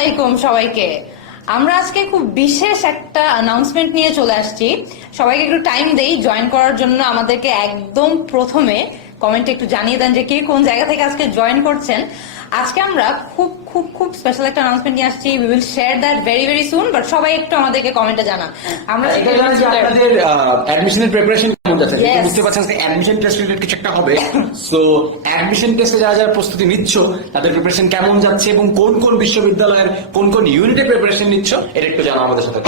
আলাইকুম সবাইকে। আমরা আজকে খুব বিশেষ একটা অ্যানাউন্সমেন্ট নিয়ে চলে আসছি। সবাইকে একটু টাইম দেই জয়েন করার জন্য আমাদেরকে একদম প্রথমে কমেন্টে একটু জানিয়ে দেন যে কে কোন জায়গা থেকে আজকে জয়েন করছেন। আজকে আমরা খুব খুব খুব স্পেশাল একটা অ্যানাউন্সমেন্ট নিয়ে আসছি। We will share that very very soon but সবাই একটু আমাদেরকে কমেন্টে জানান। আমরা এটা জানেন যে আপনাদের অ্যাডমিশনের প্রিপারেশন কেমন যাচ্ছে. বুঝতে পারছেন যে অ্যাডমিশন টেস্ট রিলেটেড কিছু একটা হবে সো অ্যাডমিশন টেস্টে যারা যারা প্রস্তুতি নিচ্ছ তাদের প্রিপারেশন কেমন যাচ্ছে এবং কোন কোন বিশ্ববিদ্যালয়ের কোন কোন ইউনিটে প্রিপারেশন নিচ্ছ এটা একটু জানাও আমাদের সাথে।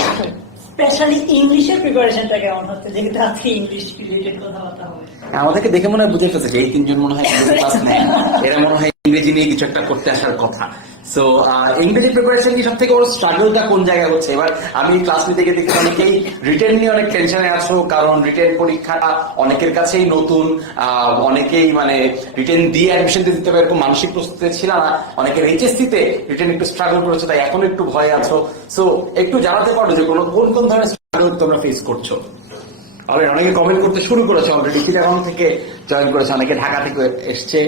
স্পেশালি ইংলিশের প্রিপারেশনটা কেমন হচ্ছে? যেহেতু আজকে ইংলিশ রিলেটেড কথাবার্তা হবে। আমাদেরকে দেখে মনে হয় বুঝে ফেলছে যে এই তিনজন মনে হয় ক্লাস নেয় এরা মনে হয় ইংরেজি নিয়ে কিছু একটা করতে আসার কথা। সো ইংরেজি প্রিপারেশন কি সব থেকে বড় স্ট্রাগলটা কোন জায়গায় হচ্ছে? এবার আমি ক্লাস নিতে গিয়ে দেখি অনেকেই রিটেন নিয়ে অনেক টেনশনে আছো, কারণ রিটেন পরীক্ষাটা অনেকের কাছেই নতুন। অনেকেই মানে রিটেন দিয়ে অ্যাডমিশন দিতে হবে এরকম মানসিক প্রস্তুতি ছিল না। অনেকের এইচএসসি তে রিটেন একটু স্ট্রাগল করেছ, তাই এখন একটু ভয় আছো। সো একটু জানাতে পারো যে কোন কোন ধরনের স্ট্রাগল তোমরা ফেস করছ? অলরেডি অনেকে কমেন্ট করতে শুরু করেছে অলরেডি চিটাগং থেকে জয়েন করেছে অনেকে ঢাকা থেকে এসছে।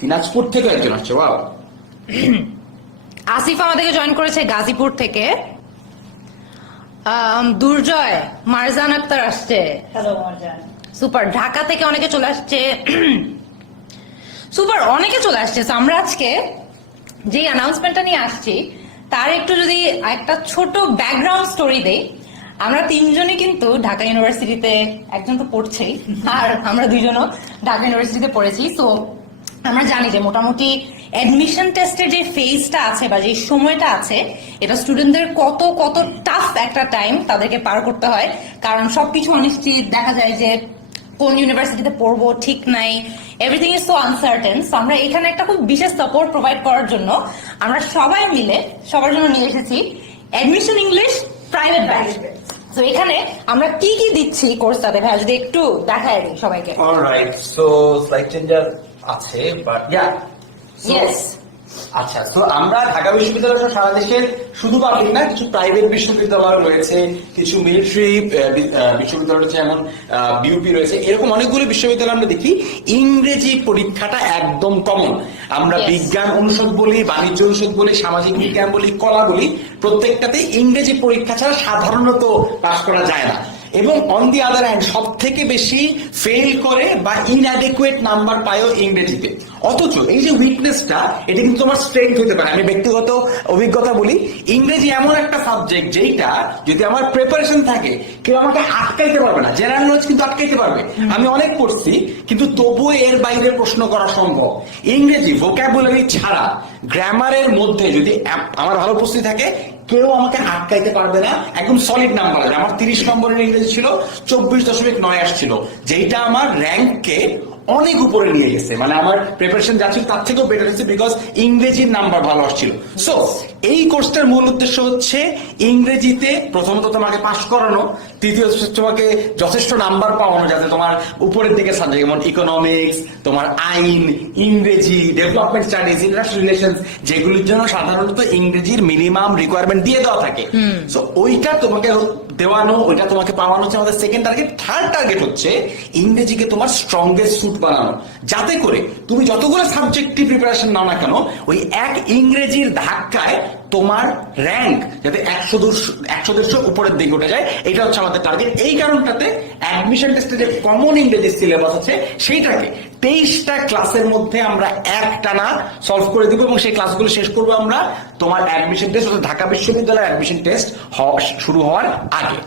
দিনাজপুর থেকে একজন আসছে বাবা আসিফ আমাদেরকে জয়েন করেছে গাজীপুর থেকে। দুর্জয় মারজান আক্তার আসছে। হ্যালো মারজান। সুপার ঢাকা থেকে অনেকে চলে আসছে। সুপার অনেকে চলে আসছে। আমরা আজকে যে অ্যানাউন্সমেন্টটা নিয়ে আসছি তার একটু যদি একটা ছোট ব্যাকগ্রাউন্ড স্টোরি দেই আমরা তিনজনই কিন্তু ঢাকা ইউনিভার্সিটিতে একজন তো পড়ছেই, আর আমরা দুইজনও ঢাকা ইউনিভার্সিটিতে পড়েছি। তো আমরা জানি যে মোটামুটি অ্যাডমিশন টেস্টের যে ফেজটা আছে বা যে সময়টা আছে, এটা স্টুডেন্টদের কত কত টাফ একটা টাইম তাদেরকে পার করতে হয়। কারণ সবকিছু অনিশ্চিত দেখা যায় যে কোন ইউনিভার্সিটিতে পড়ব ঠিক নাই everything is so uncertain so আমরা এখানে একটা খুব বিশেষ সাপোর্ট প্রোভাইড করার জন্য আমরা সবাই মিলে, সবার জন্য নিয়ে এসেছি অ্যাডমিশন ইংলিশ প্রাইভেট ব্যাচ তো এখানে আমরা কি কি দিচ্ছি কোর্সটাতে ভাই যদি একটু দেখায় দিই সবাইকে। অলরাইট সো স্লাইড চেঞ্জার আছে বাট ইয়া ইয়েস আচ্ছা তো আমরা ঢাকা বিশ্ববিদ্যালয় সারা দেশের শুধু পাবলিক না কিছু প্রাইভেট বিশ্ববিদ্যালয় রয়েছে কিছু মিলিটারি বিশ্ববিদ্যালয় রয়েছে যেমন বিউপি রয়েছে। এরকম অনেকগুলো বিশ্ববিদ্যালয় আমরা দেখি ইংরেজি পরীক্ষাটা একদম কমন আমরা বিজ্ঞান অনুষদ বলি বাণিজ্য অনুষদ বলি সামাজিক বিজ্ঞান বলি কলা বলি প্রত্যেকটাতে ইংরেজি পরীক্ষা ছাড়া সাধারণত পাশ করা যায় না। এবং অন দি আদার হ্যান্ড সব থেকে বেশি ফেল করে বা ইনঅ্যাডিকুয়েট নাম্বার পায়ও ইংরেজিতে। অথচ এই যে উইকনেসটা এটা কিন্তু তোমার স্ট্রেংথ হতে পারে। আমি ব্যক্তিগত অভিজ্ঞতা বলি ইংরেজি এমন একটা সাবজেক্ট যেইটা যদি আমার প্রিপারেশন থাকে কেউ আমাকে আটকাইতে পারবে না। জেনারেল নলেজ কিন্তু আটকাইতে পারবে। আমি অনেক পড়ছি কিন্তু তবুও এর বাইরে প্রশ্ন করা সম্ভব। ইংরেজি ভোক্যাবুলারি ছাড়া গ্রামারের মধ্যে যদি আমার ভালো উপস্থিতি থাকে কেউ আমাকে আটকাইতে পারবে না। একদম সলিড নাম্বার আছে। আমার তিরিশ নম্বরের ইংরেজি ছিল, চব্বিশ দশমিক নয় আসছিল। যেটা আমার র্যাঙ্ককে অনেক উপরে নিয়ে গেছে। মানে আমার প্রিপারেশন যা ছিল তার থেকেও বেটার হয়েছে বিকজ ইংরেজির নাম্বার ভালো আসছিল। সো এই কোর্সটার মূল উদ্দেশ্য হচ্ছে ইংরেজিতে প্রথমত তোমাকে পাশ করানো তৃতীয় তোমাকে যথেষ্ট নাম্বার পাওয়ানো যাতে তোমার উপরের দিকে সাবজেক্ট যেমন ইকোনমিক্স তোমার আইন ইংরেজি ডেভেলপমেন্ট স্টাডিজ ইন্টারন্যাশনাল রিলেশন যেগুলির জন্য সাধারণত ইংরেজির মিনিমাম রিকোয়ারমেন্ট দিয়ে দেওয়া থাকে। সো ওইটা তোমাকে দেওয়ানো ওইটা তোমাকে পাওয়ানো হচ্ছে আমাদের সেকেন্ড টার্গেট থার্ড টার্গেট হচ্ছে ইংরেজিকে তোমার স্ট্রংগেস্ট স্যুট বানানো। যাতে করে তুমি যতগুলো সাবজেক্টিভ প্রিপারেশন নাও না কেন ওই এক ইংরেজির ধাক্কায় তোমার র্যাঙ্ক যাতে একশো দুশো একশো দুশো উপরের দিকে উঠে যায় এটা হচ্ছে আমাদের টার্গেট এই কারণটাতে অ্যাডমিশন টেস্টে যে কমন ইংরেজি সিলেবাস আছে, সেইটাকে তেইশটা ক্লাসের মধ্যে আমরা এক টানা সলভ করে দিব এবং সেই ক্লাসগুলো শেষ করব আমরা তোমার অ্যাডমিশন টেস্ট অর্থাৎ ঢাকা বিশ্ববিদ্যালয়ের অ্যাডমিশন টেস্ট শুরু হওয়ার আগে।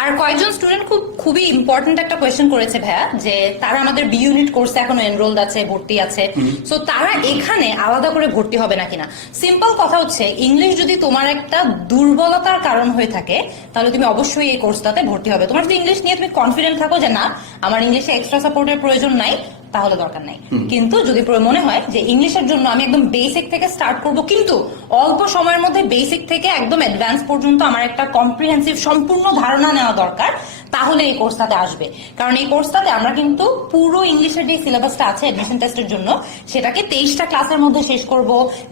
আর কয়েকজন স্টুডেন্ট খুব খুবই ইম্পর্টেন্ট একটা কোয়েশ্চেন করেছে ভাইয়া যে তারা আমাদের বি ইউনিট কোর্সে এখনও এনরোলড আছে ভর্তি আছে। সো তারা এখানে আলাদা করে ভর্তি হবে না কিনা? সিম্পল কথা হচ্ছে ইংলিশ যদি তোমার একটা দুর্বলতার কারণ হয়ে থাকে তাহলে তুমি অবশ্যই এই কোর্সটাতে ভর্তি হবে। তোমার যদি ইংলিশ নিয়ে তুমি কনফিডেন্ট থাকো যে না আমার ইংলিশে এক্সট্রা সাপোর্টের প্রয়োজন নাই তাহলে দরকার নাই। কিন্তু যদি মনে হয় যে ইংলিশের জন্য আমি একদম বেসিক থেকে স্টার্ট করব, কিন্তু অল্প সময়ের মধ্যে বেসিক থেকে একদম অ্যাডভান্স পর্যন্ত আমার একটা কম্প্রিহেন্সিভ সম্পূর্ণ ধারণা নেওয়া দরকার, তাহলে এই কোর্সটাতে আসবে। কারণ এই কোর্সটাতে আমরা কিন্তু পুরো ইংলিশের যে সিলেবাসটা আছে অ্যাডমিশন টেস্টের জন্য, সেটাকে তেইশটা ক্লাসের মধ্যে শেষ করব।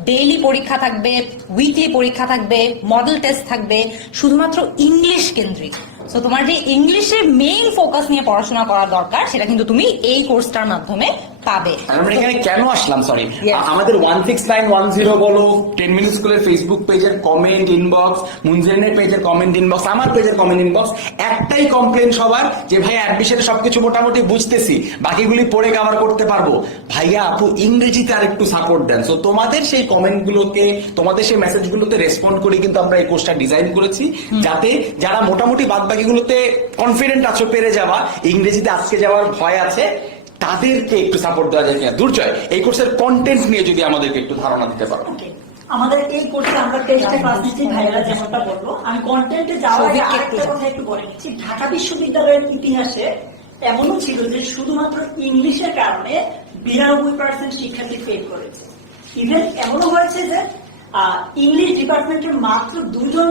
ডেইলি পরীক্ষা থাকবে উইকলি পরীক্ষা থাকবে মডেল টেস্ট থাকবে, শুধুমাত্র ইংলিশ কেন্দ্রিক সো তোমার যে ইংলিশে মেইন ফোকাস নিয়ে পড়াশোনা করা দরকার, সেটা কিন্তু তুমি এই কোর্সটার মাধ্যমে পাবে। আমরা এখানে কেন আসলাম? সরি আমাদের one six nine one zero বলো টেন মিনিট স্কুলের ফেসবুক পেজের কমেন্ট ইনবক্স মুনজেনের পেজের কমেন্ট ইনবক্স আমার পেজের কমেন্ট ইনবক্স একটাই কমপ্লেন সবার যে ভাই অ্যাডমিশনে সবকিছু মোটামুটি বুঝতেছি বাকিগুলি পড়ে কভার করতে পারব। ভাইয়া আপু ইংরেজিতে আর একটু সাপোর্ট দেন। তো তোমাদের সেই কমেন্ট গুলোকে তোমাদের সেই মেসেজ গুলোতে রেসপন্ড করে কিন্তু আমরা এই কোর্সটা ডিজাইন করেছি। যাতে যারা মোটামুটি বাদ বাকিগুলোতে কনফিডেন্ট আছো পেরে যাওয়া ইংরেজিতে আজকে যাওয়ার ভয় আছে। তাদেরকে একটু সাপোর্ট দেওয়া যায় কিনা? দুর্জয় এই কোর্সের কন্টেন্ট নিয়ে যদি আমাদেরকে একটু ধারণা দিতে পারো। আমাদের এই কোর্সে আমরা টেস্টে নিচ্ছি ভাইরা যেমনটা আমি কন্টেন্টে যাওয়ার আগে আরেকটা কথা একটু বলে নিচ্ছি। ঢাকা বিশ্ববিদ্যালয়ের ইতিহাসে এমনও ছিল যে শুধুমাত্র ইংলিশের কারণে বিরানব্বই পার্সেন্ট শিক্ষার্থী ফেল করেছে। ইভেন এমনও হয়েছে যে ইংলিশ ডিপার্টমেন্টের মাত্র দুজন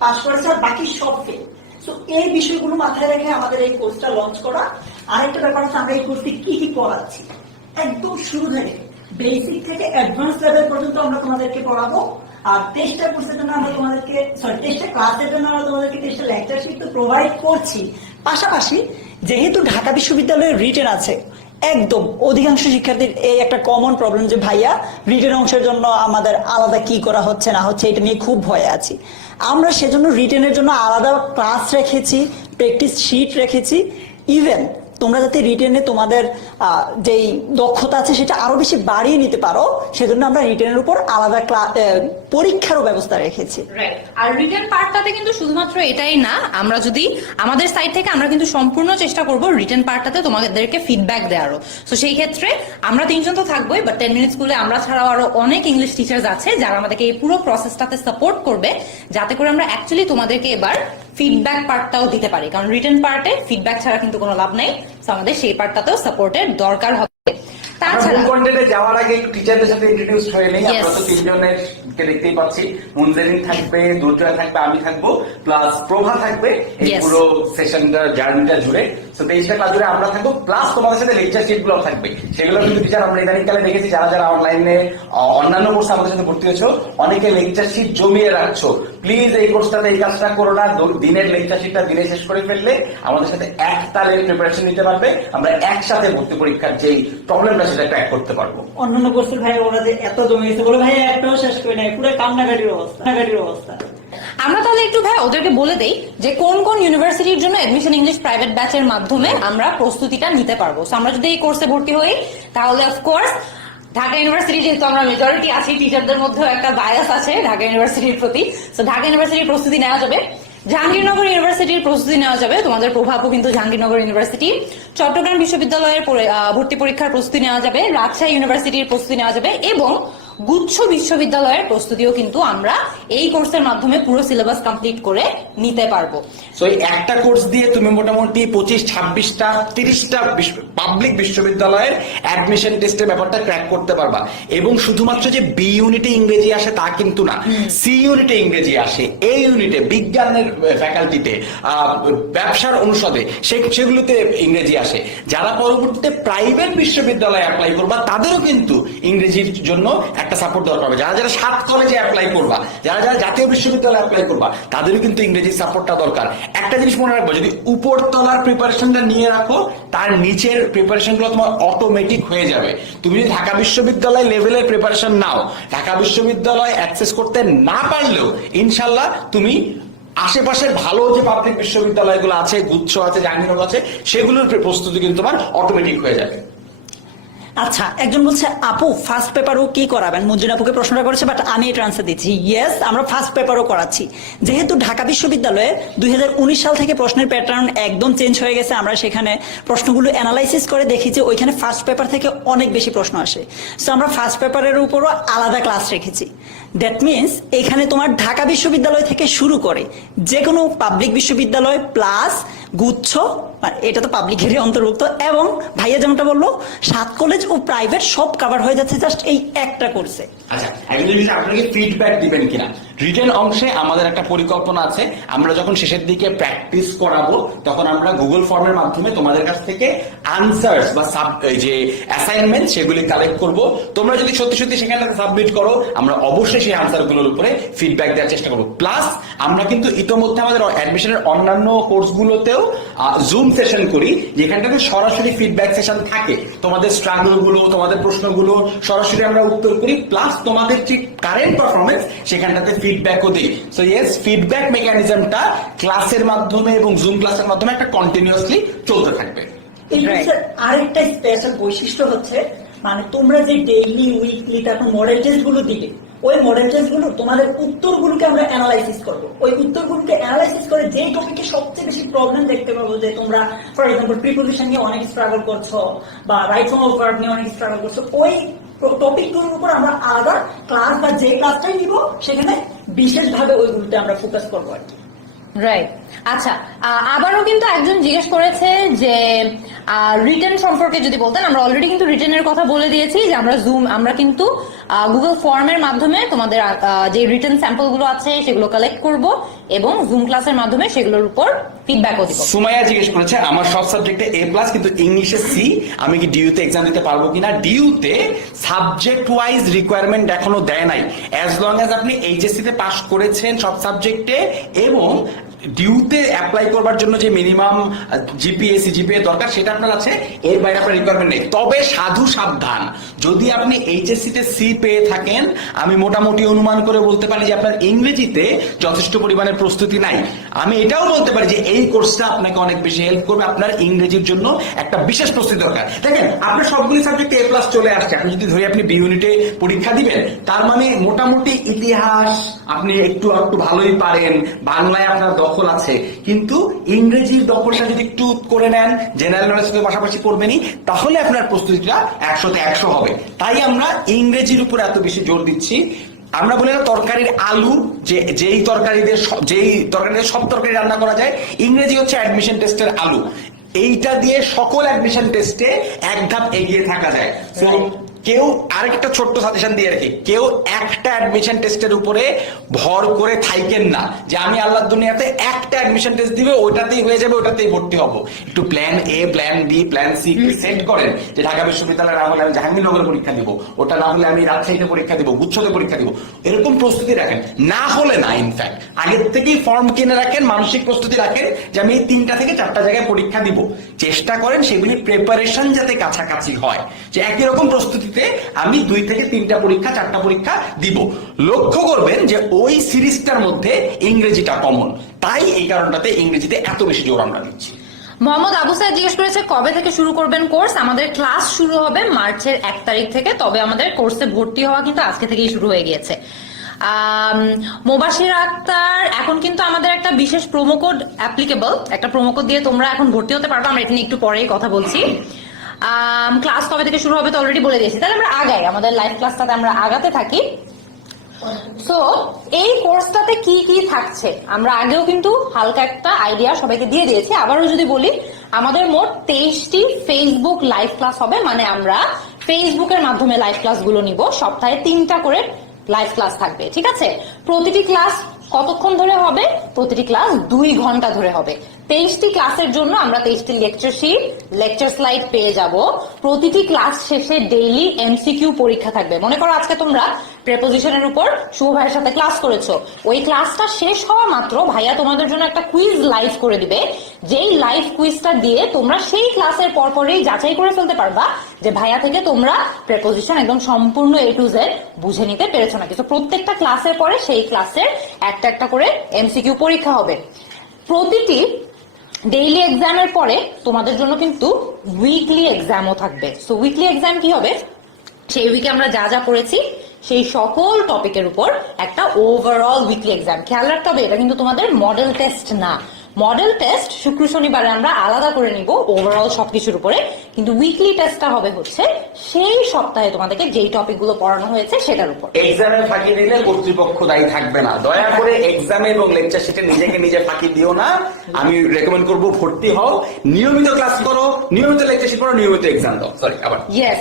পাস করেছে আর বাকি সব ফেল তো এই বিষয়গুলো মাথায় রেখে আমাদের এই কোর্সটা লঞ্চ করা। আরেকটা ব্যাপার হচ্ছে আমরা এই কোর্সে কি কি পড়াচ্ছি। একদম শুরু থেকে বেসিক থেকে অ্যাডভান্স লেভেল পর্যন্ত আমরা তোমাদেরকে পড়াবো। আর টেস্টের কোর্সের জন্য আমরা তোমাদেরকে সরি টেস্টের ক্লাসের জন্য আমরা তোমাদেরকে টেস্টের লেকচার শিট তো প্রোভাইড করছি। পাশাপাশি যেহেতু ঢাকা বিশ্ববিদ্যালয়ের রিটেন আছে, একদম অধিকাংশ শিক্ষার্থীর এই একটা কমন প্রবলেম যে, ভাইয়া রিটেন অংশের জন্য আমাদের আলাদা কি করা হচ্ছে, না হচ্ছে, এটা নিয়ে খুব ভয়ে আছি। আমরা সেজন্য রিটেনের জন্য আলাদা ক্লাস রেখেছি প্র্যাকটিস শিট রেখেছি ইভেন তোমরা যাতে রিটেনে তোমাদের যেই দক্ষতা আছে সেটা আরও বেশি বাড়িয়ে নিতে পারো, সেজন্য আমরা রিটেনের উপর আলাদা পরীক্ষারও ব্যবস্থা রেখেছি। আর রিটেন পার্টটাতে কিন্তু শুধুমাত্র এটাই না, আমরা যদি আমাদের সাইড থেকে আমরা কিন্তু সম্পূর্ণ চেষ্টা করব রিটেন পার্টটাতে তোমাদেরকে ফিডব্যাক দেওয়ারও। তো সেই ক্ষেত্রে আমরা তিনজন তো থাকবোই বাট টেন মিনিট স্কুলে আমরা ছাড়াও আরও অনেক ইংলিশ টিচার্স আছে, যারা আমাদেরকে এই পুরো প্রসেসটাতে সাপোর্ট করবে, যাতে করে আমরা অ্যাকচুয়ালি তোমাদেরকে এবার ফিডব্যাক পার্টটাও দিতে পারি। কারণ রিটার্ন পার্টে ফিডব্যাক ছাড়া কিন্তু কোনো লাভ নাই। তো আমাদের সেই পার্টটাতেও সাপোর্টের দরকার হবে। তাছাড়া কন্টেন্টে যাওয়ার আগে একটু টিচারদের সাথে ইন্ট্রোডিউস হয়ে নেই। আমরা তো তিনজনের কে দেখতেই পাচ্ছি। মুনজেরিন থাকবে দুর্জয় থাকবে আমি থাকব প্লাস প্রভা থাকবে। এই পুরো সেশনটা জার্নিটা জুড়ে। তো তেইশটা ক্লাস জুড়ে আমরা থাকব প্লাস তোমাদের সাথে লেকচার শিটগুলো থাকবে। সেগুলো কিন্তু টিচার আমরা ইদানিং কালে দেখেছি যারা যারা অনলাইনে অন্যান্য কোর্সে আমাদের সাথে ভর্তি হয়েছো অনেকে লেকচার শিট জমিয়ে রাখছো। প্লিজ এই কোর্সটাতে এই কাজটা করো না। দিনের লেকচার শিটটা দিনে শেষ করে ফেললে আমাদের সাথে এক তালের প্রিপারেশন নিতে পারবে। আমরা একসাথে ভর্তি পরীক্ষার যেই প্রবলেমটা সেটা ট্র্যাক করতে পারব। অন্যান্য কোর্সের ভাই ওরা যে এত জমে গেছে বলে ভাই একটাও শেষ করে নাই। পুরো কান্নাকাটির অবস্থা কান্নাকাটির অবস্থা। আমরা তাহলে একটু ভাই ওদেরকে বলে দেই যে কোন কোন ইউনিভার্সিটির জন্য এডমিশন ইংলিশ প্রাইভেট ব্যাচের মাধ্যমে আমরা প্রস্তুতিটা নিতে পারব। আমরা যদি এই কোর্সে ভর্তি হই তাহলে অফকোর্স ঢাকা ইউনিভার্সিটি যেহেতু আমরা মেজরিটি আছি টিচারদের মধ্যেও একটা বায়াস আছে ঢাকা ইউনিভার্সিটির প্রতি। তো ঢাকা ইউনিভার্সিটির প্রস্তুতি নেওয়া যাবে। জাহাঙ্গীরনগর ইউনিভার্সিটির প্রস্তুতি নেওয়া যাবে। তোমাদের প্রভাবও কিন্তু জাহাঙ্গীরনগর ইউনিভার্সিটি। চট্টগ্রাম বিশ্ববিদ্যালয়ের ভর্তি পরীক্ষার প্রস্তুতি নেওয়া যাবে। রাজশাহী ইউনিভার্সিটির প্রস্তুতি নেওয়া যাবে এবং গুচ্ছ বিশ্ববিদ্যালয়ের প্রস্তুতিও কিন্তু আমরা এই কোর্সের মাধ্যমে পুরো সিলেবাস কমপ্লিট করে নিতে পারব। এই একটা কোর্স দিয়ে তুমি মোটামুটি পঁচিশ ছাব্বিশটা তিরিশটা পাবলিক বিশ্ববিদ্যালয়ের অ্যাডমিশন টেস্টের ব্যাপারটা ক্র্যাক করতে পারবা। এবং শুধুমাত্র যে বি ইউনিটে ইংরেজি আসে তা কিন্তু না। সি ইউনিটে ইংরেজি আসে এ ইউনিটে বিজ্ঞানের ফ্যাকাল্টিতে ব্যবসার অনুষদে সে- সেগুলোতে ইংরেজি আসে। যারা পরবর্তীতে প্রাইভেট বিশ্ববিদ্যালয়ে অ্যাপ্লাই করবা তাদেরও কিন্তু ইংরেজির জন্য একটা সাপোর্ট দরকার হবে যারা যারা সাত কলেজে অ্যাপ্লাই করবা, যারা যারা জাতীয় বিশ্ববিদ্যালয়ে অ্যাপ্লাই করবা, তাদেরও কিন্তু ইংরেজির সাপোর্টটা দরকার। একটা জিনিস মনে রাখব, যদি উপরতলার প্রিপারেশনটা নিয়ে রাখো, তার নিচের প্রিপারেশনগুলো তোমার অটোমেটিক হয়ে যাবে। তুমি যদি ঢাকা বিশ্ববিদ্যালয় লেভেলের প্রিপারেশন নাও, ঢাকা বিশ্ববিদ্যালয় অ্যাক্সেস করতে না পারলেও, ইনশাল্লাহ তুমি আশেপাশের ভালো যে পাবলিক বিশ্ববিদ্যালয়গুলো আছে, গুচ্ছ আছে জাহাঙ্গীরনগর আছে, সেগুলোর প্রস্তুতি কিন্তু তোমার অটোমেটিক হয়ে যাবে। আচ্ছা একজন বলছে, আপু ফার্স্ট পেপারও কি করাবেন? মঞ্জুর আপুকে প্রশ্নটা করেছে বাট আমি এটা আনসার দিচ্ছি। ইয়েস আমরা ফার্স্ট পেপারও করাচ্ছি। যেহেতু ঢাকা বিশ্ববিদ্যালয়ে দুই হাজার উনিশ সাল থেকে প্রশ্নের প্যাটার্ন একদম চেঞ্জ হয়ে গেছে, আমরা সেখানে প্রশ্নগুলো অ্যানালাইসিস করে দেখি যে ওইখানে ফার্স্ট পেপার থেকে অনেক বেশি প্রশ্ন আসে। সো আমরা ফার্স্ট পেপারের উপরও আলাদা ক্লাস রেখেছি। দ্যাট মিনস এখানে তোমার ঢাকা বিশ্ববিদ্যালয় থেকে শুরু করে যে কোনো পাবলিক বিশ্ববিদ্যালয় প্লাস গুচ্ছ এটা তো পাবলিকেরই অন্তর্ভুক্ত, এবং ভাইয়া যেমনটা বলল, সাত কলেজ ও প্রাইভেট সব কভার হয়ে যাচ্ছে জাস্ট এই একটা কোর্সে আচ্ছা আপনাকে ফিডব্যাক দিবেন কিনা? রিটেন অংশে আমাদের একটা পরিকল্পনা আছে, আমরা যখন শেষের দিকে প্র্যাকটিস করাবো, তখন আমরা গুগল ফর্মের মাধ্যমে তোমাদের কাছ থেকে আনসার্স বা সাব যে অ্যাসাইনমেন্ট সেগুলি কালেক্ট করব। তোমরা যদি সত্যি সত্যি সেখানে সাবমিট করো, আমরা অবশ্যই সেই আনসারগুলোর উপরে ফিডব্যাক দেওয়ার চেষ্টা করব। প্লাস আমরা কিন্তু ইতোমধ্যে আমাদের অ্যাডমিশনের অন্যান্য কোর্সগুলোতেও ক্ষেত্রেও জুম সেশন করি যেখানটাতে সরাসরি ফিডব্যাক সেশন থাকে। তোমাদের স্ট্রাগলগুলো তোমাদের প্রশ্নগুলো সরাসরি আমরা উত্তর করি প্লাস তোমাদের যে কারেন্ট পারফরমেন্স সেখানটাতে ফিডব্যাকও দিই। সো ইয়েস ফিডব্যাক মেকানিজমটা ক্লাসের মাধ্যমে এবং জুম ক্লাসের মাধ্যমে একটা কন্টিনিউয়াসলি চলতে থাকবে। এই আরেকটা স্পেশাল বৈশিষ্ট্য হচ্ছে মানে তোমরা যে ডেইলি উইকলি তারপর মডেল টেস্টগুলো দিলে, ওই মডেল টেস্টগুলো তোমাদের উত্তরগুলোকে আমরা অ্যানালাইসিস করব। ওই উত্তরগুলোকে অ্যানালাইসিস করে যে টপিকে সবচেয়ে বেশি প্রবলেম দেখতে পাবো, যে তোমরা ফর এক্সাম্পল প্রিপোজিশন নিয়ে অনেক স্ট্রাগল করছ, বা রাইট ফর্ম অফ নিয়ে অনেক স্ট্রাগল করছ, ওই টপিকগুলোর উপর আমরা আলাদা ক্লাস বা যে ক্লাসটাই নিব, সেখানে বিশেষভাবে ওইগুলোতে আমরা ফোকাস করব আর কি। রাইট আচ্ছা আবারও কিন্তু একজন জিজ্ঞেস করেছে যে রিটার্ন সম্পর্কে যদি বলতেন, আমরা অলরেডি কিন্তু রিটার্নের কথা বলে দিয়েছি যে আমরা জুম আমরা কিন্তু গুগল ফর্মের মাধ্যমে তোমাদের যে রিটার্ন স্যাম্পলগুলো আছে সেগুলো কালেক্ট করব এবং জুম ক্লাসের মাধ্যমে সেগুলোর উপর ফিডব্যাকও দিব। সুমাইয়া জিজ্ঞেস করেছে, আমার সব সাবজেক্টে এ প্লাস কিন্তু ইংলিশে সি আমি কি ডিউতে এক্সাম দিতে পারব কিনা? ডিউতে সাবজেক্ট ওয়াইজ রিকোয়ারমেন্ট এখনও দেয় নাই। অ্যাজ লং অ্যাজ আপনি এইচএসসি তে পাশ করেছেন সব সাবজেক্টে এবং ডিউতে অ্যাপ্লাই করবার জন্য যে মিনিমাম জিপিএ দরকার, সেটা আপনার আছে, এর বাইরে আপনার রিকোয়ারমেন্ট নেই। তবে সাধু সাবধান। যদি আপনি এইচএসসি তে সি পেয়ে থাকেন, আমি মোটামুটি অনুমান করে বলতে পারি যে আপনার ইংরেজিতে যথেষ্ট পরিমাণে প্রস্তুতি নাই। আমি এটাও বলতে পারি যে এই কোর্সটা আপনাকে অনেক বেশি হেল্প করবে। আপনার ইংরেজির জন্য একটা বিশেষ প্রস্তুতি দরকার। দেখেন, আপনার সবগুলি সাবজেক্টে এ প্লাস চলে আসছে। আপনি যদি ধরি আপনি বি ইউনিটে পরীক্ষা দিবেন, তার মানে মোটামুটি ইতিহাস আপনি একটু একটু ভালোই পারেন। বাংলায় আপনার দখল আছে। কিন্তু ইংরেজির দখলটা যদি একটু করে নেন জেনারেল নলেজের পাশাপাশি পড়বেনই, তাহলে আপনার প্রস্তুতিটা একশোতে একশো হবে। তাই আমরা ইংরেজির উপর এত বেশি জোর দিচ্ছি। আমরা বলি না তরকারির আলু, যে, যেই তরকারিদের যেই তরকারিদের সব তরকারি রান্না করা যায়, ইংরেজি হচ্ছে অ্যাডমিশন টেস্টের আলু। এইটা দিয়ে সকল অ্যাডমিশন টেস্টে এক ধাপ এগিয়ে থাকা যায়। কেউ আরেকটা ছোট্ট সাজেশন দিয়ে রাখি। কেউ একটা অ্যাডমিশন টেস্টের উপরে ভর করে থাইকেন না যে আমি আল্লাহর দুনিয়াতে একটা অ্যাডমিশন টেস্ট দিবে ওটাতেই হয়ে যাবে ওটাতেই ভর্তি হব। একটু plan A plan B plan C set করেন যে ঢাকা বিশ্ববিদ্যালয়ে না হলে আমি জাহাঙ্গীরনগরে পরীক্ষা দিব, ওটা না হলে আমি রাজশাহীতে পরীক্ষা দিব, গুচ্ছতে পরীক্ষা দিব। এরকম প্রস্তুতি রাখেন। না হলে না ইনফ্যাক্ট আগের থেকেই ফর্ম কিনে রাখেন, মানসিক প্রস্তুতি রাখেন যে আমি তিনটা থেকে চারটা জায়গায় পরীক্ষা দিব। চেষ্টা করেন সেগুলি প্রিপারেশন যাতে কাছাকাছি হয়। যে একই রকম প্রস্তুতিতে আমি দুই থেকে তিনটা পরীক্ষা, চারটা পরীক্ষা দিব। লক্ষ্য করবেন যে ওই সিরিজটার মধ্যে ইংরেজিটা কমন তাই এই কারণটাতে ইংরেজিতে এত বেশি জোর আমরা দিচ্ছি। মোহাম্মদ আবু সাইদ জিজ্ঞেস করেছে, কবে থেকে শুরু করবেন কোর্স? আমাদের ক্লাস শুরু হবে মার্চের এক তারিখ থেকে, তবে আমাদের কোর্সে ভর্তি হওয়া কিন্তু আজকে থেকেই শুরু হয়ে গিয়েছে। মোবাশির আক্তার, এখন কিন্তু আমাদের একটা বিশেষ প্রোমো কোড অ্যাপ্লিকেবল একটা প্রোমো কোড দিয়ে তোমরা এখন ভর্তি হতে পারবে, আমরা এটা নিয়ে একটু পরেই কথা বলছি। ক্লাস কবে থেকে শুরু হবে তো অলরেডি বলে দিয়েছি, তাহলে আমরা আগাই, আমাদের লাইভ ক্লাসটাতে আমরা আগাতে থাকি। সো এই কোর্সটাতে কি কি থাকছে? আমরা আগেও কিন্তু হালকা একটা আইডিয়া সবাইকে দিয়ে দিয়েছি, আবারও যদি বলি, আমাদের মোট তেইশটি ফেসবুক লাইভ ক্লাস হবে মানে আমরা ফেসবুকের মাধ্যমে লাইভ ক্লাসগুলো নিব, সপ্তাহে তিনটা করে লাইভ ক্লাস থাকবে, ঠিক আছে? প্রতিটি ক্লাস কতক্ষণ ধরে হবে? প্রতিটি ক্লাস দুই ঘণ্টা ধরে হবে। তেইশটি ক্লাসের জন্য আমরা তেইশটি লেকচার শিট লেকচার স্লাইড পেয়ে যাব। প্রতিটি ক্লাস শেষে ডেইলি এমসিকিউ পরীক্ষা থাকবে। মনে করো আজকে তোমরা প্রেপোজিশনের উপর শুভ ভাইয়ের সাথে ক্লাস করেছ। ওই ক্লাসটা শেষ হওয়া মাত্র ভাইয়া তোমাদের জন্য একটা কুইজ লাইভ করে দিবে। যেই লাইভ কুইজটা দিয়ে তোমরা সেই ক্লাসের পরপরেই যাচাই করে ফেলতে পারবা যে ভাইয়া থেকে তোমরা প্রেপোজিশন একদম সম্পূর্ণ এ টু জেড বুঝে নিতে পেরেছ নাকি। তো প্রত্যেকটা ক্লাসের পরে সেই ক্লাসের একটা একটা করে এমসিকিউ পরীক্ষা হবে। প্রতিটি ডেইলি এক্সামের পরে তোমাদের জন্য কিন্তু উইকলি এক্সামও থাকবে। সো উইকলি এক্সাম কি হবে? সেই উইকে আমরা যা যা পড়েছি সেই সকল টপিকের উপর একটা ওভারঅল উইকলি এক্সাম খেয়াল রাখতে হবে, এটা কিন্তু তোমাদের মডেল টেস্ট না। মডেল টেস্ট শুক্র শনিবারে আমরা আলাদা করে নিব ওভারঅল সবকিছুর উপরে। কিন্তু উইকলি টেস্টটা হবে হচ্ছে সেই সপ্তাহে তোমাদেরকে যেই টপিকগুলো পড়ানো হয়েছে সেটার উপর। এক্সামে ফাঁকি দিলে কর্তৃপক্ষ দায়ী থাকবে না। দয়া করে এক্সামে এবং লেকচার শিটে নিজেকে নিজে ফাঁকি দিও না। আমি রেকমেন্ড করব ভর্তি হও। নিয়মিত ক্লাস করো নিয়মিত লেকচার শিট করো নিয়মিত এক্সাম দাও। সরি আবার। ইয়েস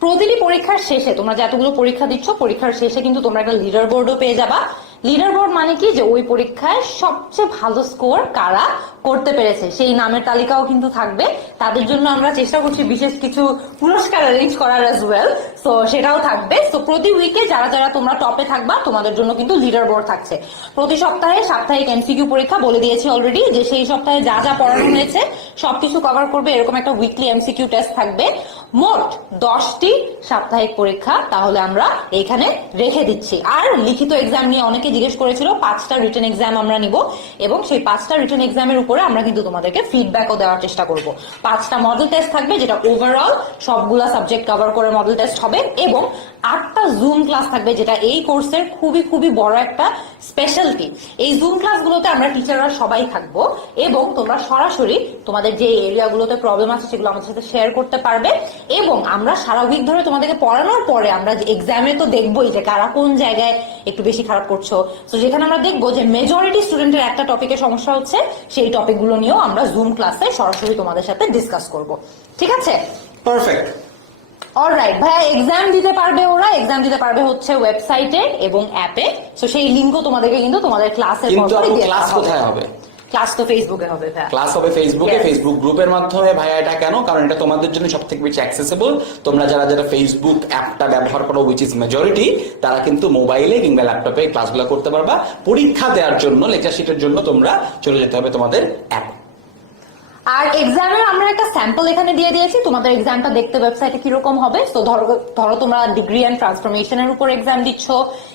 প্রতিটি পরীক্ষার শেষে তোমরা যে এতগুলো পরীক্ষা দিচ্ছ পরীক্ষার শেষে কিন্তু তোমরা একটা লিডার বোর্ডও পেয়ে যাবা। লিডার বোর্ড মানে কি যে ওই পরীক্ষায় সবচেয়ে ভালো স্কোর কারা করতে পেরেছে? সেই নামের তালিকাও কিন্তু থাকবে। তাদের জন্য আমরা চেষ্টা করছি বিশেষ কিছু পুরস্কার অ্যারেঞ্জ করার অ্যাজ ওয়েল তো সেটাও থাকবে। তো প্রতি উইকে যারা যারা তোমরা টপে থাকবা, তোমাদের জন্য কিন্তু লিডার বোর্ড থাকছে। প্রতি সপ্তাহে সাপ্তাহিক এমসিকিউ পরীক্ষা বলে দিয়েছি অলরেডি যে সেই সপ্তাহে যা যা পড়ানো হয়েছে, সবকিছু কভার করবে। এরকম একটা উইকলি এমসিকিউ টেস্ট থাকবে। মোট দশটি সাপ্তাহিক পরীক্ষা তাহলে আমরা এখানে রেখে দিচ্ছি। আর লিখিত এক্সাম নিয়ে অনেকে জিজ্ঞেস করেছিল, পাঁচটা রিটার্ন এক্সাম আমরা নিব এবং সেই পাঁচটা রিটার্ন এক্সামের উপরে আমরা কিন্তু তোমাদেরকে ফিডব্যাকও দেওয়ার চেষ্টা করব। পাঁচটা মডেল টেস্ট থাকবে যেটা ওভারঅল সবগুলা সাবজেক্ট কভার করে মডেল টেস্ট হবে এবং আটটা জুম ক্লাস থাকবে, যেটা এই কোর্সের খুবই খুবই বড় একটা স্পেশালিটি এই জুম ক্লাসগুলোতে আমরা টিচাররা সবাই থাকব এবং তোমরা সরাসরি তোমাদের যে এরিয়াগুলোতে প্রবলেম আছে সেগুলো আমাদের সাথে শেয়ার করতে পারবে এবং আমরা সারা উইক ধরে তোমাদেরকে পড়ানোর পরে আমরা এক্সামে তো দেখবোই যে কারা কোন জায়গায় একটু বেশি খারাপ করছ। তো যেখানে আমরা দেখব যে মেজরিটি স্টুডেন্টের একটা টপিকে সমস্যা হচ্ছে, সেই টপিকগুলো নিয়েও আমরা জুম ক্লাসে সরাসরি তোমাদের সাথে ডিসকাস করব। ঠিক আছে? পারফেক্ট অলরাইট ভাইয়া এক্সাম দিতে পারবে ওরা এক্সাম দিতে পারবে হচ্ছে ওয়েবসাইটে এবং অ্যাপে তো সেই লিঙ্কও তোমাদেরকে কিন্তু তোমাদের ক্লাসের কিন্তু ক্লাস কোথায় হবে? ক্লাস তো ফেসবুকে হবে ক্লাস হবে ফেসবুকে ফেসবুক গ্রুপের মাধ্যমে। ভাইয়া এটা কেন? কারণ এটা তোমাদের জন্য সব থেকে বেশি অ্যাক্সেসিবল তোমরা যারা যারা ফেসবুক অ্যাপটা ব্যবহার করো উইচ ইজ মেজরিটি তারা কিন্তু মোবাইলে কিংবা ল্যাপটপে ক্লাসগুলো করতে পারবা। পরীক্ষা দেওয়ার জন্য লেকচার শিটের জন্য তোমরা চলে যেতে হবে তোমাদের অ্যাপ আর এক্সামের আমরা একটা স্যাম্পল এখানে দিয়ে দিয়েছি। তোমাদের এক্সামটা দেখতে ওয়েবসাইটে কীরকম হবে? তো ধরো ধরো তোমরা ডিগ্রি অ্যান্ড ট্রান্সফরমেশনের উপর এক্সাম দিচ্ছ।